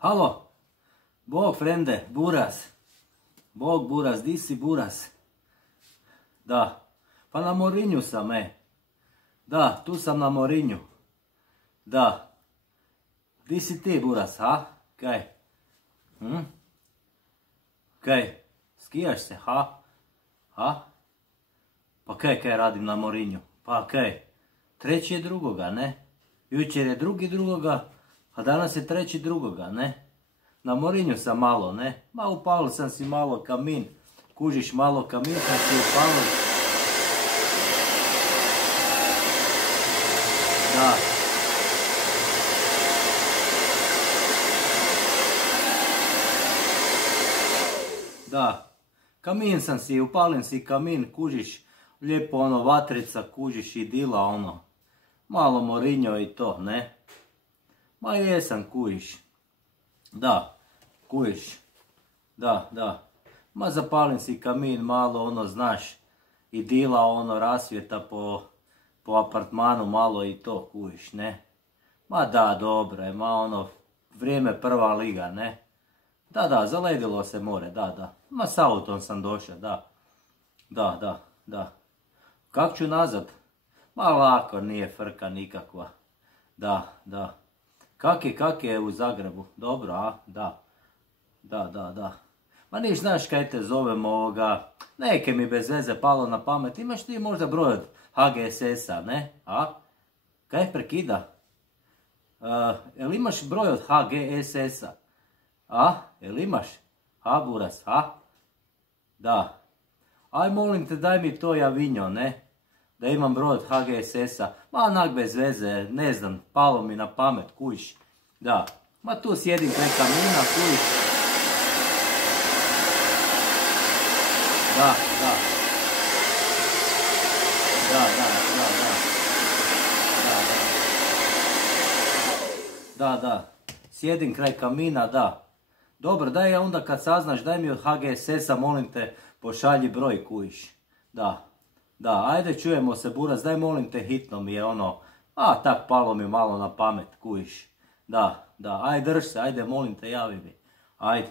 Halo, Bog frende, Buras. Bog Buras, di si Buras? Da, pa na Morinju sam, Da, tu sam na Morinju. Da. Di si ti, Buras, ha? Kaj? Kaj? Skijaš se, ha? Ha? Pa kaj radim na Morinju? Pa kaj? Treći je drugoga, ne? Jučer je drugi drugoga, a danas je treći drugoga, ne? Na Morinju sam malo, ne? Ma upalio sam si malo kamin. Kužiš, malo kamin sam si upalio. Da. Da. Kamin sam si, upalim si kamin, kužiš. Lijepo ono vatrica, kužiš i dila ono. Malo Morinjo i to, ne? Ma jesam, kužiš. Da, kužiš. Da. Ma zapalim si kamin malo, ono, znaš, i dila ono rasvjeta po apartmanu malo i to, kužiš, ne? Ma da, dobro je, ma ono, vrijeme prva liga, ne? Da, zaledilo se more, da. Ma s autom sam došao, da. Kak ću nazad? Ma lako, nije frka nikakva. Da. Kak je u Zagrebu? Dobro, a? Da. Ma niš, znaš kaj te zovem ovoga, neke mi bez veze palo na pamet, imaš ti možda broj od HGSS-a, ne? A? Kaj prekida? Jel imaš broj od HGSS-a? A? Jel imaš? A, Buras, a? Da. Aj, molim te, daj mi to javinjo, ne? Da imam broj od HGSS-a. Ma onak bez veze, ne znam, palo mi na pamet, kujiš. Da. Ma tu sjedim kraj kamina, kujiš. Da. Da. Sjedim kraj kamina, da. Dobro, daj ja onda kad saznaš, daj mi od HGSS-a, molim te, pošalji broj, kujiš. Da, ajde čujemo se, Buras, daj molim te, hitno mi je ono, tak palo mi malo na pamet, kujiš. Da, ajde drž se, ajde molim te, javi mi. Ajde.